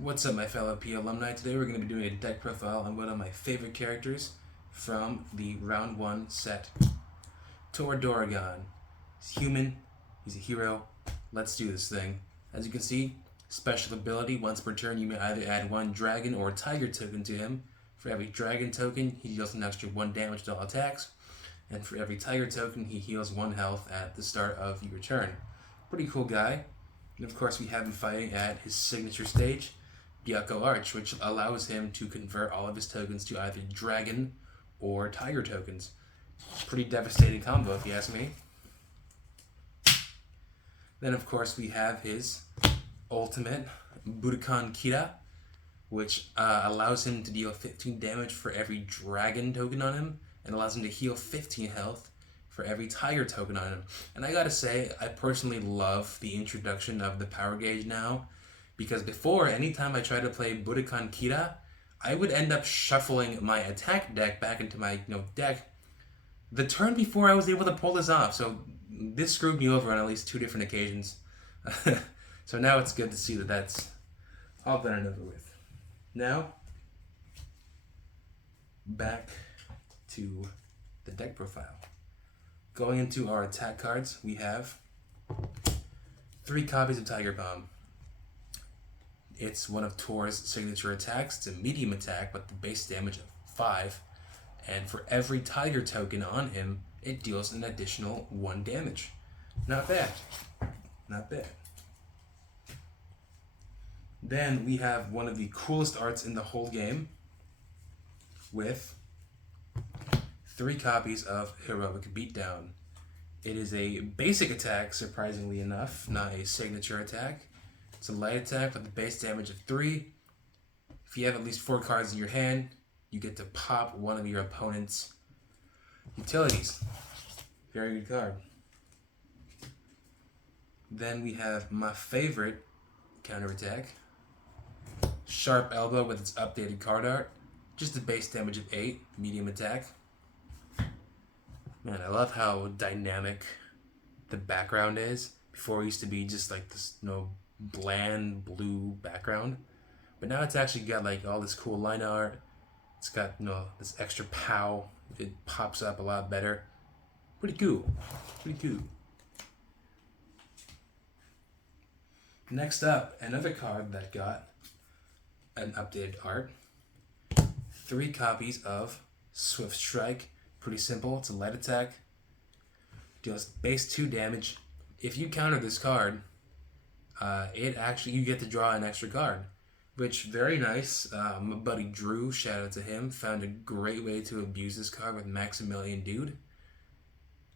What's up, my fellow P alumni? Today we're going to be doing a deck profile on one of my favorite characters from the round 1 set. Tora Doragon. He's human, he's a hero. Let's do this thing. As you can see, special ability, once per turn you may either add 1 dragon or tiger token to him. For every dragon token, he deals an extra 1 damage to all attacks. And for every tiger token, he heals 1 health at the start of your turn. Pretty cool guy. And of course we have him fighting at his signature stage, Byakko Arch, which allows him to convert all of his tokens to either dragon or tiger tokens. Pretty devastating combo if you ask me. Then of course we have his ultimate, Burkhan, which allows him to deal 15 damage for every dragon token on him, and allows him to heal 15 health for every tiger token on him. And I gotta say, I personally love the introduction of the power gauge now, because before, anytime I tried to play Burkhan, I would end up shuffling my attack deck back into my deck the turn before I was able to pull this off. So this screwed me over on at least 2 different occasions. So now it's good to see that that's all done and over with. Now, back to the deck profile. Going into our attack cards, we have 3 copies of Tiger Bomb. It's one of Tora's signature attacks. It's a medium attack, but the base damage of 5. And for every tiger token on him, it deals an additional 1 damage. Not bad. Not bad. Then we have one of the coolest arts in the whole game with 3 copies of Heroic Beatdown. It is a basic attack, surprisingly enough, not a signature attack. It's a light attack with a base damage of 3. If you have at least 4 cards in your hand, you get to pop one of your opponent's utilities. Very good card. Then we have my favorite counterattack, Sharp Elbow with its updated card art. Just a base damage of 8, medium attack. Man, I love how dynamic the background is. Before it used to be just like this, bland blue background. But now it's actually got like all this cool line art. It's got, this extra pow. It pops up a lot better. Pretty cool. Pretty cool. Next up, another card that got an updated art. 3 copies of Swift Strike. Pretty simple. It's a light attack. Deals base 2 damage. If you counter this card, you get to draw an extra card, which very nice. My buddy Drew, shout out to him, found a great way to abuse this card with Maximilian Dude.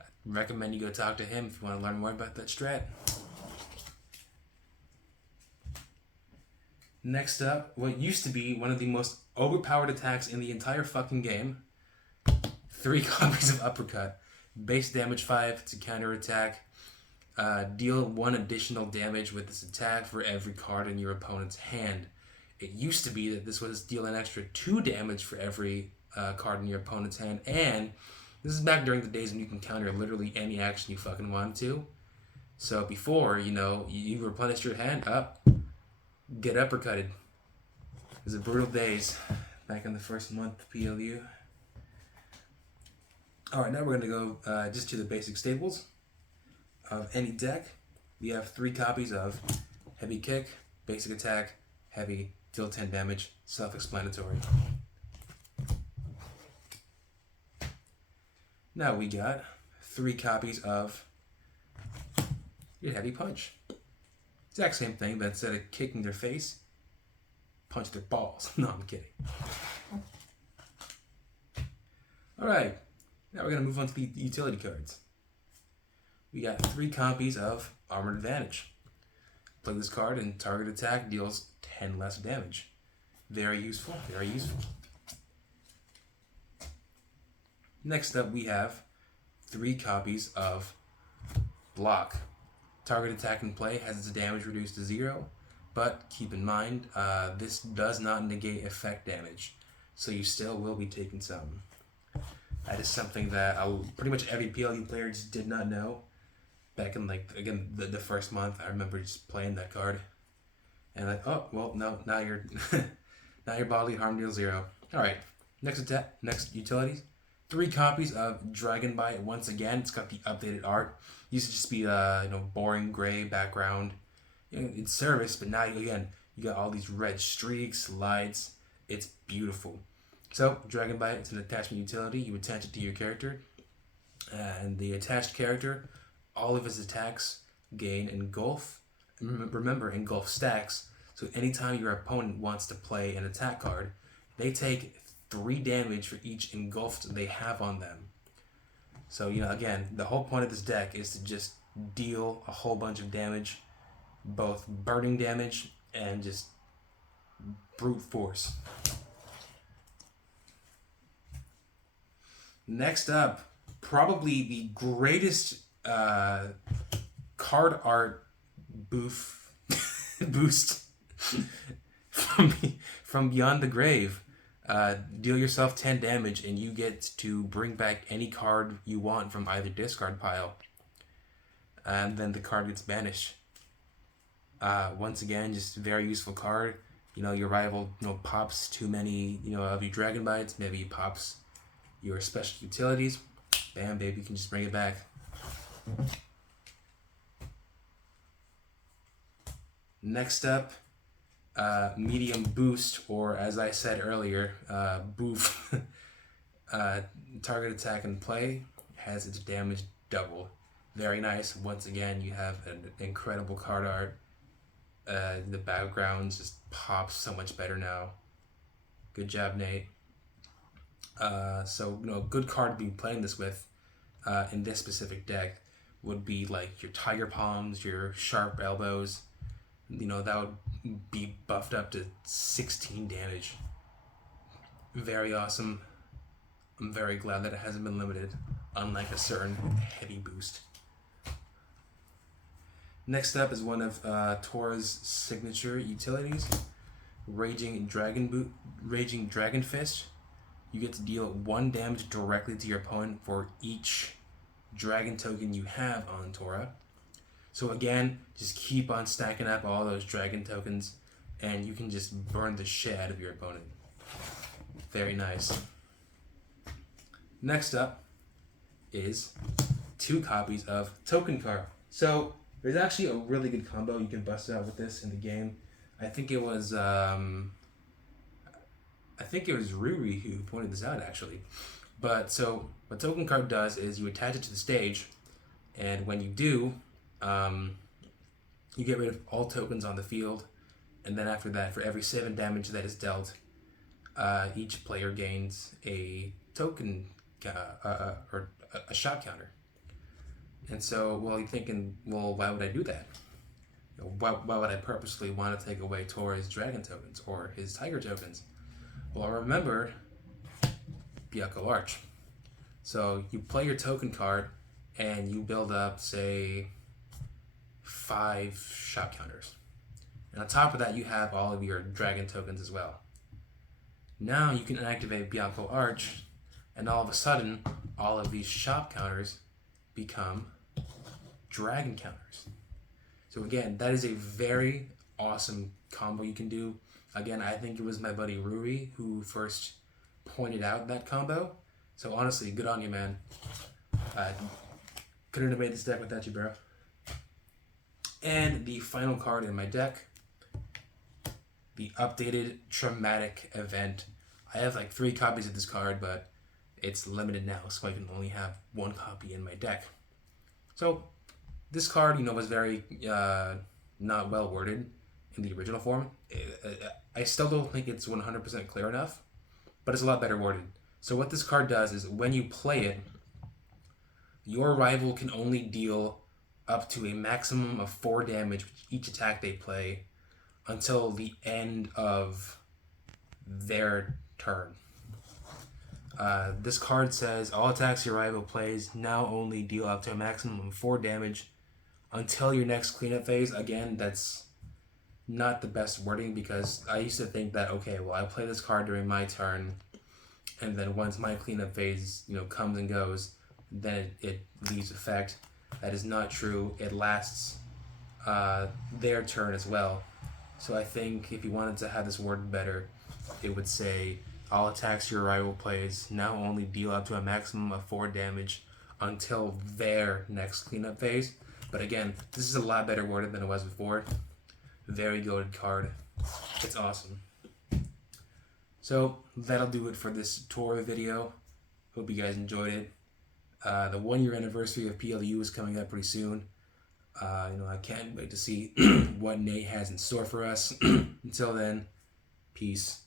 I recommend you go talk to him if you want to learn more about that strat. Next up, what used to be one of the most overpowered attacks in the entire fucking game. 3 copies of Uppercut. Base damage 5, it's a counter attack. Deal 1 additional damage with this attack for every card in your opponent's hand. It used to be that this was deal an extra 2 damage for every card in your opponent's hand, and this is back during the days when you can counter literally any action you fucking wanted to. So before, you replenish your hand up, get uppercutted. It was the brutal days back in the first month of PLU. Alright, now we're going to go just to the basic staples of any deck. We have 3 copies of Heavy Kick, Basic Attack, Heavy, deal 10 damage, self-explanatory. Now we got 3 copies of your Heavy Punch. Exact same thing, but instead of kicking their face, punch their balls. No, I'm kidding. Alright, now we're going to move on to the utility cards. We got 3 copies of Armored Advantage. Play this card and target attack deals 10 less damage. Very useful, very useful. Next up we have 3 copies of Block. Target attack in play has its damage reduced to 0, but keep in mind, this does not negate effect damage, so you still will be taking some. That is something that pretty much every PLU player just did not know. Back in the first month, I remember just playing that card. And like, oh well, no, now you're now your bodily harm deals 0. All right, next attack, next utilities. 3 copies of Dragon Bite. Once again, it's got the updated art. Used to just be boring gray background. It's service, but now again you got all these red streaks, lights. It's beautiful. So Dragon Bite, it's an attachment utility. You attach it to your character, and the attached character, all of his attacks gain engulf. Remember, engulf stacks. So anytime your opponent wants to play an attack card, they take 3 damage for each engulfed they have on them. So again, the whole point of this deck is to just deal a whole bunch of damage, both burning damage and just brute force. Next up, probably the greatest card art boost from Beyond the Grave. Deal yourself 10 damage and you get to bring back any card you want from either discard pile. And then the card gets banished. Once again, just a very useful card. Your rival pops too many of your Dragon Bites. Maybe he pops your special utilities. Bam, baby, you can just bring it back. Next up, medium boost, or as I said earlier, boof. Target attack and play has its damage double. Very nice. Once again, you have an incredible card art. The background just pops so much better now. Good job, Nate. So good card to be playing this with in this specific deck would be like your tiger palms, your sharp elbows. That would be buffed up to 16 damage. Very awesome. I'm very glad that it hasn't been limited, unlike a certain heavy boost. Next up is one of Tora's signature utilities, Raging Dragon Fist. You get to deal 1 damage directly to your opponent for each dragon token you have on Tora. So again, just keep on stacking up all those dragon tokens and you can just burn the shit out of your opponent. Very nice. Next up is 2 copies of Token Card. So there's actually a really good combo you can bust out with this in the game. I think it was Ruri who pointed this out actually. But so what Token Card does is you attach it to the stage, and when you do, you get rid of all tokens on the field, and then after that, for every 7 damage that is dealt, each player gains a token or a shot counter. And so, you're thinking, why would I do that? Why would I purposely want to take away Tora's dragon tokens or his tiger tokens? Well, remember Byakko Arch. So you play your token card and you build up, say, 5 shot counters. And on top of that, you have all of your dragon tokens as well. Now you can activate Byakko Arch, and all of a sudden, all of these shop counters become dragon counters. So again, that is a very awesome combo you can do. Again, I think it was my buddy Ruri who first pointed out that combo. So honestly, good on you, man. Couldn't have made this deck without you, bro. And the final card in my deck, the updated Traumatic Event. I have like 3 copies of this card, but it's limited now, so I can only have 1 copy in my deck. So this card, was very not well worded in the original form. I still don't think it's 100% clear enough, but it's a lot better worded. So what this card does is when you play it, your rival can only deal up to a maximum of 4 damage with each attack they play until the end of their turn. This card says all attacks your rival plays now only deal up to a maximum of 4 damage until your next cleanup phase. Again, that's not the best wording, because I used to think that, okay, well, I play this card during my turn, and then once my cleanup phase, comes and goes, then it leaves effect. That is not true. It lasts their turn as well. So I think if you wanted to have this worded better, it would say, all attacks your rival plays now only deal up to a maximum of 4 damage until their next cleanup phase. But again, this is a lot better worded than it was before. Very goated card. It's awesome. So that'll do it for this Tora video. Hope you guys enjoyed it. The 1-year anniversary of PLU is coming up pretty soon. I can't wait to see what Nate has in store for us. Until then, peace.